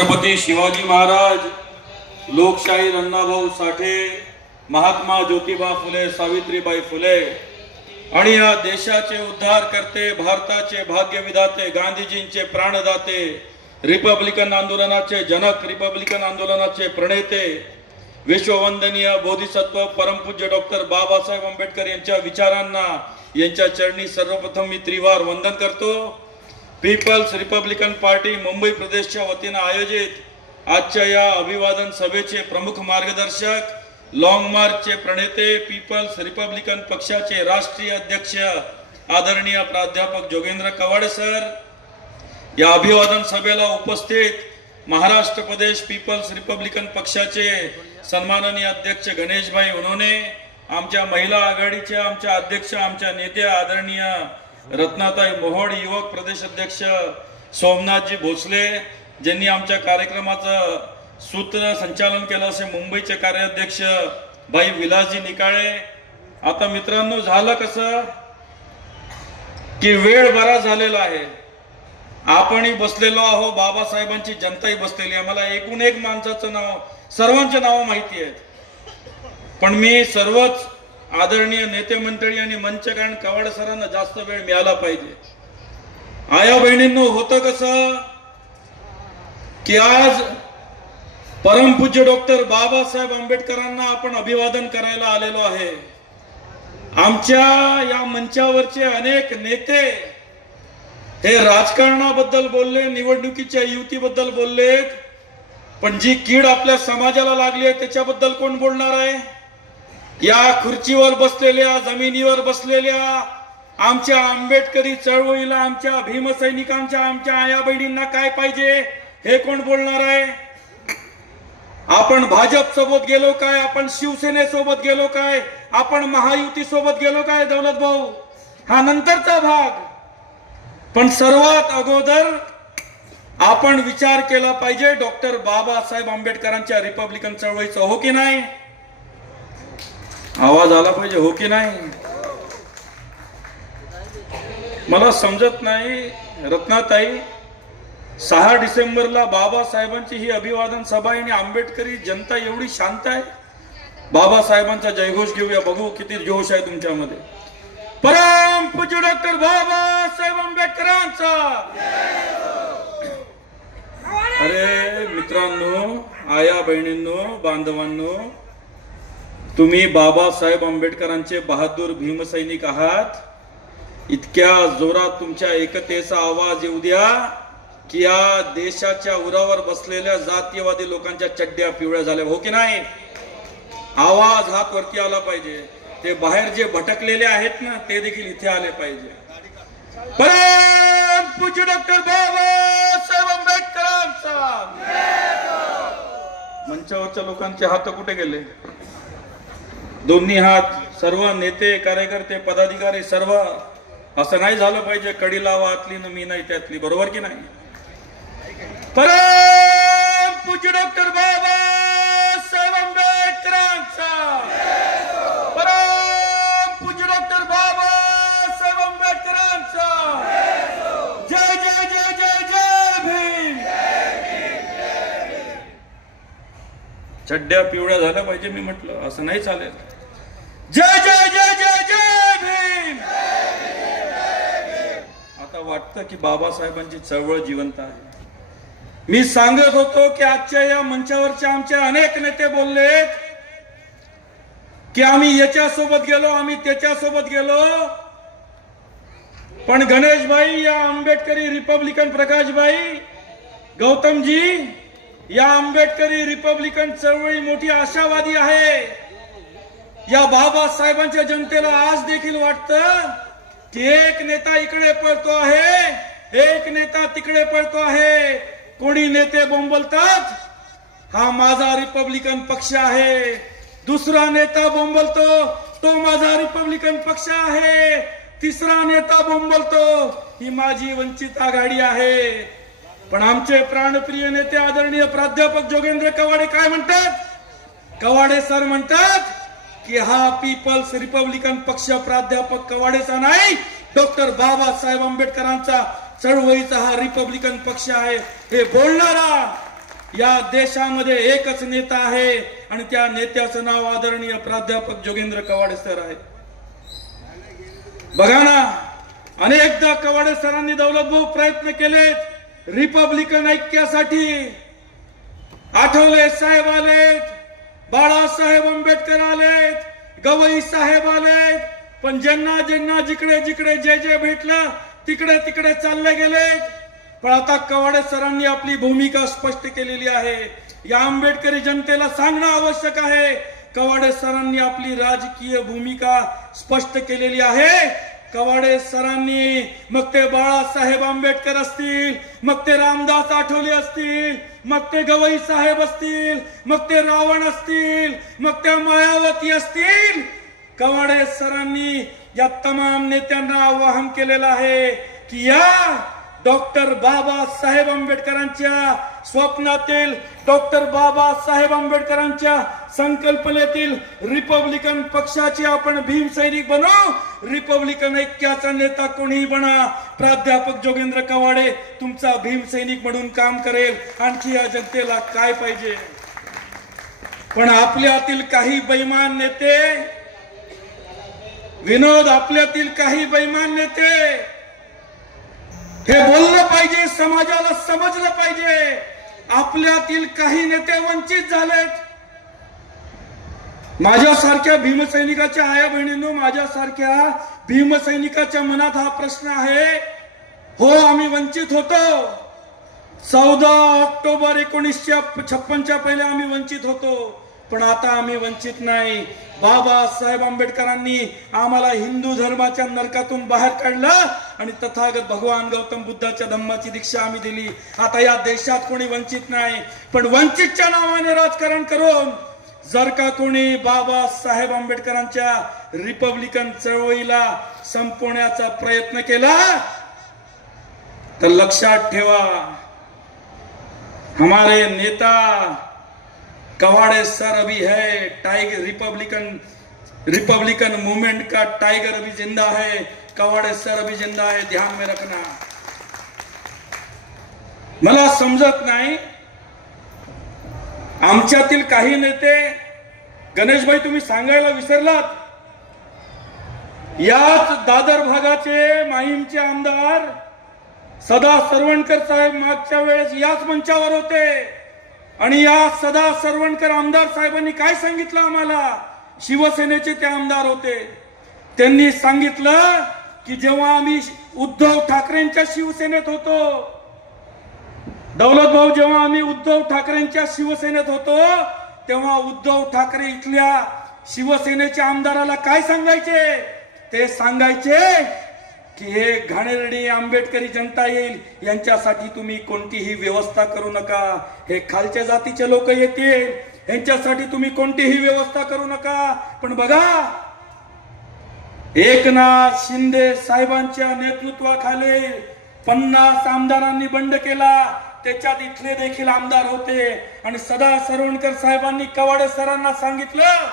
छत्रपती शिवाजी महाराज, लोकशाहीर अण्णाभाऊ साठे, महात्मा ज्योतिबा फुले, सावित्रीबाई फुले आणि या देशाचे उद्धार करते, भारताचे भाग्यविधाते, गांधीजींचे प्राणदाते, रिपब्लिकन आंदोलनाचे जनक, रिपब्लिकन आंदोलनाचे प्रणेते, विश्ववंदनीय बोधिसत्व परमपूज्य डॉक्टर बाबासाहेब आंबेडकर यांच्या विचारांना, यांच्या चरणी सर्वप्रथम मी त्रिवार वंदन करतो। पीपल्स रिपब्लिकन पार्टी मुंबई प्रदेशच्या वतीने आयोजित आजच्या या अभिवादन सभेचे प्रमुख मार्गदर्शक, लॉंग मार्चचे प्रणेते, पीपल्स रिपब्लिकन पक्षाचे राष्ट्रीय अध्यक्ष आदरणीय प्राध्यापक जोगेंद्र कवाडे सर, या अभिवादन सभेला उपस्थित महाराष्ट्र प्रदेश पीपल्स रिपब्लिकन पक्षाचे सन्माननीय अध्यक्ष गणेशभाई उन्होंने, आमच्या महिला आघाडीच्या आमच्या अध्यक्ष, आमच्या नेत्या आदरणीय रत्नाताई मोहोड, युवक प्रदेश अध्यक्ष सोमनाथजी भोसले, ज्यांनी आमच्या कार्यक्रमाचं सूत्र संचालन केलं असे मुंबईचे कार्याध्यक्ष भाई विलासजी निकाळे। आता मित्रांनो, झालं कसं की वेळ बरा झालेला आहे, आपणही बसलेलो आहो, बाबासाहेबांची जनताही बसलेली आहे। मला एकूण एक माणसाचं नाव, सर्वांचे नाव माहिती आहेत, पण मी सर्वच आदरणीय नेते मंडळी आणि मंच, कारण कवाडे सरांना जास्त वेळ मिळाला पाहिजे। आया बहिणींनो, होतं कसं की आज परमपूज्य डॉक्टर बाबासाहेब आंबेडकरांना आपण अभिवादन करायला आलेलो आहे। आमच्या या मंचावरचे अनेक नेते हे राजकारणाबद्दल बोलले, निवडणुकीच्या युतीबद्दल बोललेत, पण जी कीड आपल्या समाजाला लागली आहे त्याच्याबद्दल कोण बोलणार आहे? या खुर्चीवर बसलेल्या, जमिनीवर बसलेल्या आमच्या आंबेडकरी चळवळीला, आमच्या भीमसैनिकांच्या, आमच्या आया बहिणींना काय पाहिजे हे कोण बोलणार आहे? आपण भाजप सोबत गेलो काय? आपण शिवसेनेसोबत गेलो काय? आपण महायुती सोबत गेलो काय? दौलत भाऊ, हा नंतरचा भाग, पण सर्वात अगोदर आपण विचार केला पाहिजे डॉक्टर बाबासाहेब आंबेडकरांच्या रिपब्लिकन चळवळीचा, हो की नाही? आवाज आला पाहिजे, हो की नाही? मला समजत नाही रत्नाताई, 6 डिसेंबरला बाबासाहेबांची ही अभिवादन सभा आणि आंबेडकरी जनता एवढी शांत आहे। बाबासाहेबांचा जयघोष घेऊया, बघू किती जोश आहे तुमच्यामध्ये। परम पूज्य डॉक्टर बाबासाहेब आंबेडकरांचा। अरे मित्रांनो, आया बहिणींनो, बांधवांनो, तुम्ही बाबासाहेब आंबेडकरांचे बहादूर भीमसैनिक आहात। इतक्या जोरात तुमच्या एकतेचा आवाज येऊ द्या की या देशाच्या उरावर बसलेल्या जातीयवादी लोकांच्या चड्ड्या पिवळ्या झाल्या, हो की नाही? आवाज हात वरती आला पाहिजे। ते बाहेर जे भटकलेले आहेत ना, ते देखील इथे आले पाहिजे। परम पूज्य डॉक्टर बाबासाहेब आंबेडकरांचा। मंचावरच्या लोकांचे हात कुठे गेले? दोन्ही हात, सर्व नेते, कार्यकर्ते, पदाधिकारी, सर्व। असं नाही झालं पाहिजे कडी लावा आतली न मी नाही त्यातली, बरोबर की नाही? परम पूज्य डॉक्टर बाबासाहेब आंबेडकरांचा। परम पूज्य डॉक्टर बाबासाहेब आंबेडकरांचा। जय जय जय जय जय भीम। चड्ड्या पिवळ्या झाल्या पाहिजे, मी म्हटलं, असं नाही चालेल। जय जय जय जय जय भीम। आता वाटतं की बाबासाहेबांची चळवळ जिवंत आहे। मी सांगत होतो की आजच्या या मंचावरचे आमचे अनेक नेते बोललेत की आम्ही याच्यासोबत गेलो, आम्ही त्याच्यासोबत गेलो, पण गणेशभाई, या आंबेडकरी रिपब्लिकन, प्रकाशभाई, गौतमजी, या आंबेडकरी रिपब्लिकन चळवळी मोठी आशावादी आहे। या बाबासाहेबांच्या जनतेला आज देखील वाटतं की एक नेता इकडे पळतो आहे, एक नेता तिकडे पळतो आहे। कोणी नेते बोंबलतात, हा माझा रिपब्लिकन पक्ष आहे, दुसरा नेता बोंबलतो, तो माझा रिपब्लिकन पक्ष आहे, तिसरा नेता बोंबलतो, ही माझी वंचित आघाडी आहे। पण आमचे प्राणप्रिय नेते आदरणीय प्राध्यापक जोगेंद्र कवाडे काय म्हणतात? कवाडे सर म्हणतात की हा पीपल्स रिपब्लिकन पक्ष प्राध्यापक कवाडेचा नाही, डॉक्टर बाबासाहेब आंबेडकरांचा चळवळीचा हा रिपब्लिकन पक्ष आहे। हे बोलणारा या देशामध्ये एकच नेता आहे आणि त्या नेत्याचं नाव आदरणीय प्राध्यापक जोगेंद्र कवाडे सर आहे. बघा ना, अनेकदा कवाडे सरांनी दौलत भाऊ प्रयत्न केलेत रिपब्लिकन ऐक्यासाठी. आठवले साहेब आलेत, बाळासाहेब आंबेडकर आलेत, गवई साहेब आलेत, पण ज्यांना ज्यांना जिकडे जिकडे जे जे भेटलं तिकडे तिकडे चालले गेलेत. पण आता कवाडे सरांनी आपली भूमिका स्पष्ट केलेली आहे. या आंबेडकरी जनतेला सांगणं आवश्यक आहे. कवाडे सरांनी आपली राजकीय भूमिका स्पष्ट केलेली आहे. कवाडे सरांनी, मग ते बाळासाहेब आंबेडकर असतील, मग ते रामदास आठवले असतील, मग ते गवई साहेब असतील, मग ते रावण असतील, मग त्या मायावती असतील, कवाडे सरांनी या तमाम नेत्यांना आवाहन केलेलं आहे की या डॉक्टर बाबासाहेब आंबेडकरांच्या स्वप्नातील, डॉक्टर बाबासाहेब आंबेडकरांच्या संकल्पनेतील रिपब्लिकन पक्षाचे आपण भीमसैनिक बनू. रिपब्लिकन ऐक्याचा नेता कोणीही बना, प्राध्यापक जोगेंद्र कवाडे तुमचा भीमसैनिक म्हणून काम करेल. आणखी या जनतेला काय पाहिजे? पण आपल्यातील काही बेईमान नेते, विनोद, आपल्यातील काही बेईमान नेते, हे बोललं पाहिजे, समाजाला समजलं पाहिजे. आपल्यातील काही नेते वंचित झालेत. माझ्यासारख्या भीमसैनिकाच्या आया बहिणींनो, माझ्यासारख्या भीमसैनिकाच्या मनात हा प्रश्न आहे. हो, आम्ही वंचित होतो. 14 ऑक्टोबर 1956 पहिले आम्ही वंचित होतो, पण आता आम्ही वंचित नाही. बाबासाहेब आंबेडकरांनी आम्हाला हिंदू धर्माच्या नरकातून बाहेर काढलं आणि तथागत भगवान गौतम बुद्धाच्या धम्माची दीक्षा आम्ही दिली. आता या देशात कोणी वंचित नाही. पण वंचितच्या नावाने राजकारण करून जर का कोणी बाबासाहेब आंबेडकरांच्या रिपब्लिकन चळवळीला संपवण्याचा प्रयत्न केला तर लक्षात ठेवा, हमारे नेता कवाड़े सर अभी है, टाइगर रिपब्लिकन मूवमेंट का टाइगर अभी जिंदा है, कवाड़े सर अभी जिंदा है, ध्यान में रखना. मला समजत नाही, आमच्यातील काही नेते, गणेश भाई तुम्ही सांगायला विसरलात, याच दादर भागाचे माहीमचे आमदार सदा सरवणकर साहेब मागच्या वेळेस याच मंचावर होते आणि या सदा सरवणकर आमदार साहेबांनी काय सांगितलं आम्हाला? शिवसेनेचे ते आमदार होते. त्यांनी सांगितलं की जेव्हा आम्ही उद्धव ठाकरेंच्या शिवसेनेत होतो, दौलत भाऊ, जेव्हा आम्ही उद्धव ठाकरेंच्या शिवसेनेत होतो तेव्हा उद्धव ठाकरे इथल्या शिवसेनेच्या आमदाराला काय सांगायचे? ते सांगायचे की हे घाणेरडी आंबेडकरी जनता येईल, यांच्यासाठी तुम्ही कोणतीही व्यवस्था करू नका. हे खालच्या जातीचे लोक येतील, यांच्यासाठी तुम्ही कोणतीही व्यवस्था करू नका. पण बघा, एकनाथ शिंदे साहेबांच्या नेतृत्वाखाली 50 आमदारांनी बंड केला. त्याच्यात इथले देखील आमदार होते आणि सदा सरवणकर साहेबांनी कवाडे सरांना सांगितलं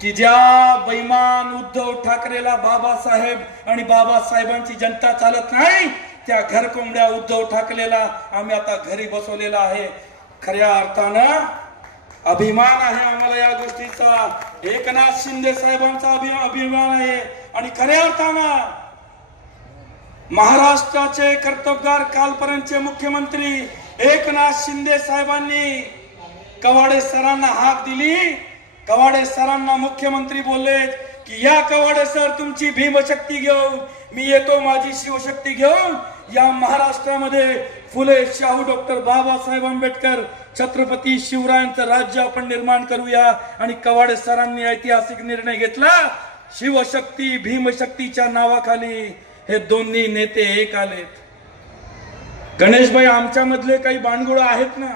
की ज्या बेईमान उद्धव ठाकरेला बाबासाहेब आणि बाबासाहेबांची जनता चालत नाही, त्या घरकोंबड्या उद्धव ठाकरेला आम्ही आता घरी बसवलेला आहे. खऱ्या अर्थानं अभिमान आहे आम्हाला या गोष्टीचा. एकनाथ शिंदे साहेबांचा अभिमान आहे आणि खऱ्या अर्थानं महाराष्ट्राचे कर्तबगार कालपर्यंतचे मुख्यमंत्री एकनाथ शिंदे साहेबांनी कवाडे सरांना हाक दिली. कवाडे सरांना मुख्यमंत्री बोलले की या कवाडे सर, तुमची भीमशक्ती घेऊन मी येतो, माझी शिवशक्ती घेऊन या महाराष्ट्रामध्ये फुले शाहू डॉक्टर बाबासाहेब आंबेडकर छत्रपती शिवरायांचं राज्य आपण निर्माण करूया. आणि कवाडे सरांनी ऐतिहासिक निर्णय घेतला. शिवशक्ती भीमशक्तीच्या नावाखाली हे दोन्ही नेते एक आलेत. गणेश भाई, आमच्या मधले काही बाणगुळ आहेत ना,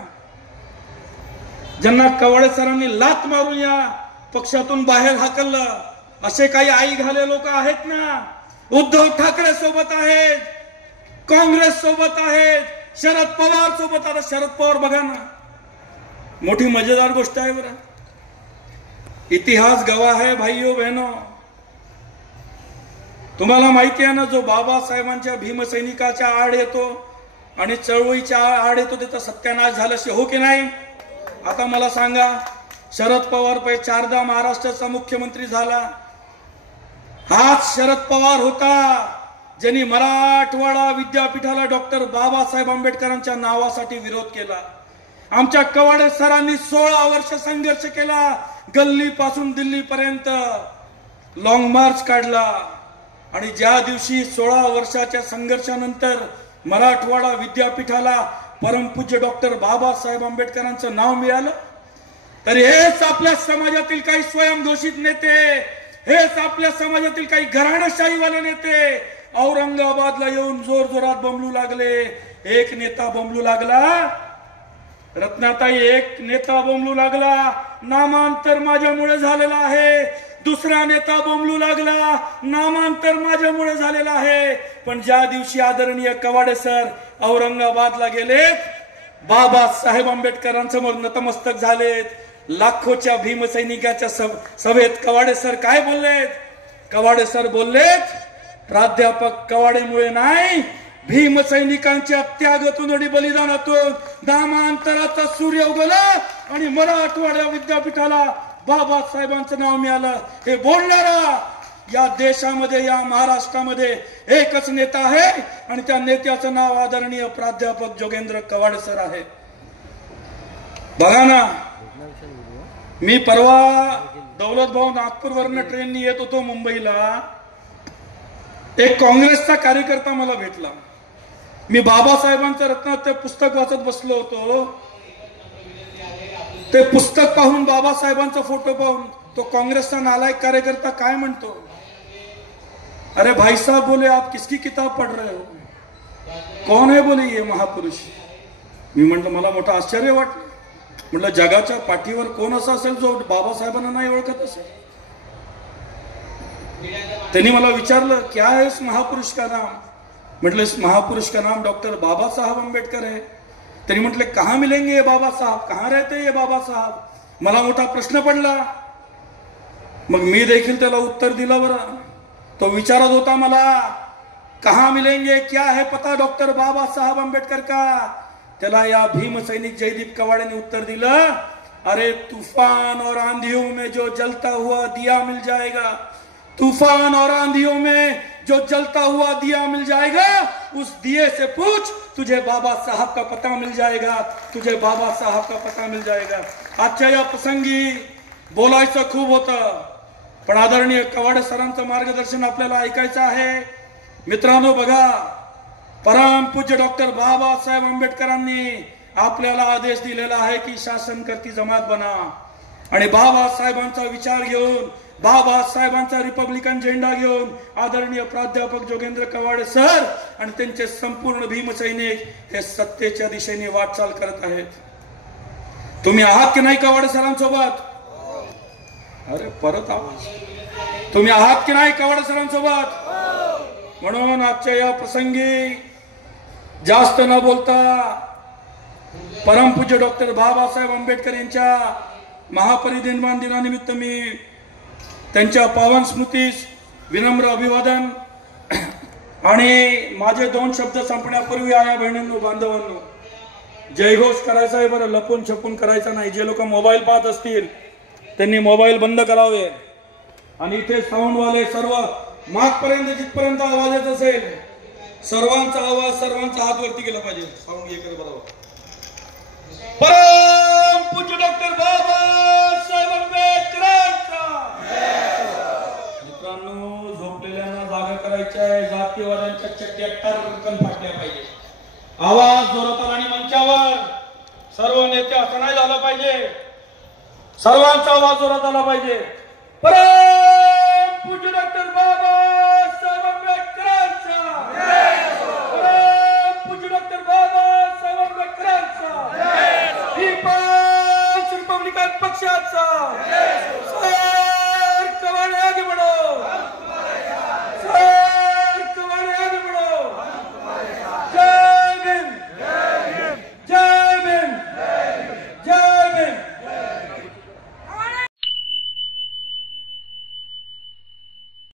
ज्यांना कवाडे सरांनी लात मारून या पक्षातून बाहेर हाकललं, असे काही आई घाले लोक आहेत ना. उद्धव ठाकरे सोबत आहेत, काँग्रेस सोबत आहेत, शरद पवार सोबत. आता शरद पवार बघा ना, मोठी मजेदार गोष्ट आहे बरं. इतिहास गवाह है भाइयों बहनों. तुम्हाला माहिती आहे ना, जो बाबासाहेबांच्या भीमसैनिकाच्या आड येतो आणि चळवळीच्या आड येतो त्याचा सत्यानाश झाल्याशी हो की नाही? आता मला सांगा, शरद पवार 4दा महाराष्ट्राचा मुख्यमंत्री झाला, हाच शरद पवार होता ज्यांनी मराठवाडा विद्यापीठाला डॉक्टर बाबासाहेब आंबेडकरांच्या नावासाठी विरोध केला. आमच्या कवाडे सरांनी 16 वर्ष संघर्ष केला, गल्ली पासून दिल्ली पर्यंत लॉंग मार्च काढला. आणि ज्या दिवशी 16 वर्षाच्या संघर्षानंतर मराठवाडा विद्यापीठाला परमपूज्य डॉक्टर बाबासाहेब आंबेडकरांचं नाव मिळालं, तर हेच आपल्या समाजातील काही स्वयंघोषित नेते, हेच आपल्या समाजातील काही घराणेशाहीवाले नेते औरंगाबादला येऊन जोर जोरात बोंबलू लागले. एक नेता बोंबलू लागला, रत्नाताई, एक नेता बोंबलू लागला, नामांतर माझ्यामुळे झालेला आहे. दुसरा नेता बोंबलू लागला, नामांतर माझ्यामुळे झालेला आहे. पण ज्या दिवशी आदरणीय कवाडे सर औरंगाबादला गेलेत, बाबासाहेब आंबेडकरांसमोर नतमस्तक झालेत, लाखोच्या भीमसैनिकाच्या सभेत कवाडे सर काय बोललेत? कवाडे सर बोललेत, प्राध्यापक कवाडेमुळे नाही, भीमसैनिकांच्या त्यागातून आणि बलिदानातून नामांतराचा सूर्य उगवला आणि मराठवाडा विद्यापीठाला बाबासाहेबांचं नाव मिळालं. हे बोलणारा या देशामध्ये, या महाराष्ट्रामध्ये एकच नेता आहे आणि त्या नेत्याचं नाव आदरणीय प्राध्यापक जोगेंद्र कवाडे सर आहे. बघा ना, मी परवा दौलत भाऊ नागपूरवरनं ट्रेननी येत होतो मुंबईला, एक काँग्रेसचा कार्यकर्ता मला भेटला. मी बाबासाहेबांचं रत्न ते पुस्तक वाचत बसलो होतो. ते पुस्तक पाहून, बाबासाहेबांचा फोटो पाहून तो काँग्रेसचा नालायक कार्यकर्ता काय म्हणतो, अरे भाई साहब, बोले आप किसकी किताब पढ़ रहे हो, कौन है बोले ये महापुरुष. मी म्हटलं, मला मोठं आश्चर्य वाटलं. म्हटलं, जगाच्या पाठीवर कोण असा असेल जो बाबासाहेबांना नाही ओळखत असेल. त्यांनी मला विचारलं, क्या है इस महापुरुष का नाम? म्हटलं, इस महापुरुष का नाम डॉक्टर बाबा साहब आंबेडकर है. त्यांनी म्हटले, कहाँ मिलेंगे ये बाबा साहब, कहाँ रहते ये बाबा साहब? मला मोठा प्रश्न पडला. मग मी देखील त्याला उत्तर दिलं. बरं, तो विचारत होता मला, कहाँ मिलेंगे, क्या है पता डॉक्टर बाबा साहब आंबेडकर का? त्याला या भीम सैनिक जयदीप कवाड़े ने उत्तर दिलं, अरे तूफान और आंधियों में जो जलता हुआ दिया मिल जाएगा, तूफान और आंधियों में जो जलता हुआ दिया मिल जाएगा, उस दिए से पूछ, तुझे बाबा साहब का पता मिल जाएगा, तुझे बाबा साहब का पता मिल जाएगा. आजच्या या प्रसंगी बोलायचं खूप होतं, पण आदरणीय कवाडे सरांचं मार्गदर्शन आपल्याला ऐकायचं आहे. मित्रांनो, बघा, परमपूज्य डॉक्टर बाबासाहेब आंबेडकरांनी आपल्याला आदेश दिलेला आहे की शासनकर्ती जमात बना आणि बाबासाहेबांचा विचार घेऊन, बाबासाहेबांचा रिपब्लिकन झेंडा घेऊन आदरणीय प्राध्यापक जोगेंद्र कवाडे सर आणि त्यांचे संपूर्ण भीमसैनिक हे सत्तेच्या दिशेने वाटचाल करत आहेत. तुम्ही आहात की नाही कवाडे सरांसोबत? अरे परत आवाज, तुम्ही आहात की नाही कवाडे सरांसोबत? म्हणून आजच्या या प्रसंगी जास्त न बोलता परमपूज्य डॉक्टर बाबासाहेब आंबेडकर यांच्या महापरिनिर्वाण दिनानिमित्त मी त्यांच्या पावन स्मृतीस विनम्र अभिवादन आणि माझे 2 शब्द संपण्यापूर्वी आया बहिणींनो, बांधवांनो, जयघोष करायचा आहे. बरं, लपून छपून करायचा नाही. जे लोक मोबाईल पाहत असतील त्यांनी मोबाईल बंद करावे आणि इथे साऊंडवाले सर्व मागपर्यंत, जिथपर्यंत आवाज येत असेल, सर्वांचा आवाज, सर्वांचा हात वरती केला पाहिजे. साऊंड हे बरोबर. परमपूज्य डॉक्टर बाबासाहेब आंबेडकरांचा. मित्रांनो, झोपलेल्यांना जागा करायच्या आहे. जातीवाद्यांच्या चट्ट्या टर्कन फाटल्या पाहिजे. आवाज जोरात आला आणि मंचावर सर्व नेते असं नाही झालं पाहिजे. सर्वांचा आवाज जोरात आला पाहिजे. परमपूज्य डॉक्टर बाबा